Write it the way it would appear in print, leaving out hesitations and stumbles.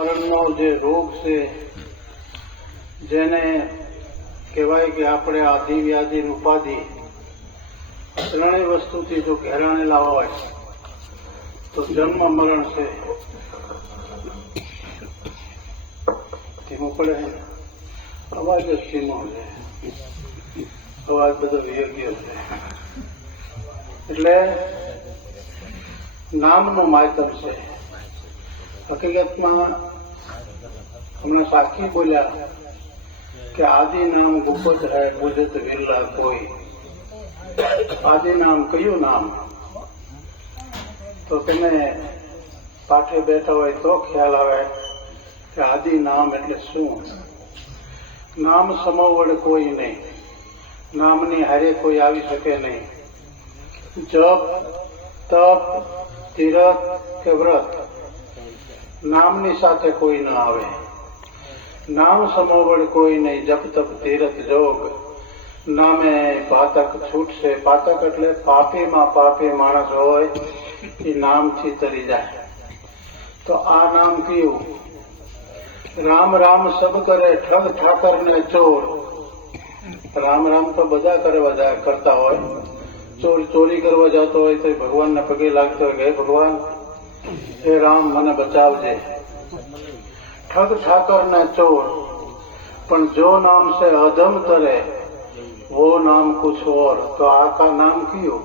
મરણનો જે રોગ છે જેને કહેવાય કે આપણે આધિ વ્યાધિ ઉપાધિ ત્રણેય વસ્તુથી જો ઘેરાણેલા હોય તો જન્મ મરણ છે. ધીમું પડે ને અવાજ જ ધીમો છે, અવાજ બધો યોગ્ય છે. એટલે નામનું માધ્યમ છે. હકીકતમાં હમણાં સાક્ષી બોલ્યા કે આદિ નામ ગુપ્ત હૈ બુજત વિરલા કોઈ. આદિ નામ કયું નામ? તો તમે પાઠે બેઠા હોય તો ખ્યાલ આવે કે આદિ નામ એટલે શું. નામ સમવડ કોઈ નહીં, નામની હારે કોઈ આવી શકે નહીં. જપ તપ તીરથ કે વ્રત નામની સાથે કોઈ ના આવે. નામ સમવડ કોઈ નહીં, જપ તપ તીરથ જોગ નામે પાતક છૂટશે. પાતક એટલે પાપીમાં પાપી માણસ હોય એ નામથી તરી જાય. તો આ નામ કયું? રામ રામ સબ કરે ઠગ ઠાકર ને ચોર. રામ રામ તો બધા કરતા હોય. ચોરી કરવા જતો હોય તો ભગવાનના પગે લાગતો હોય કે હે ભગવાન, હે રામ મને બચાવજે. ઠગ ઠાકર ને ચોર. પણ જો નામ સે અધમ તરે वो नाम कुछ और. तो आका नाम क्यों?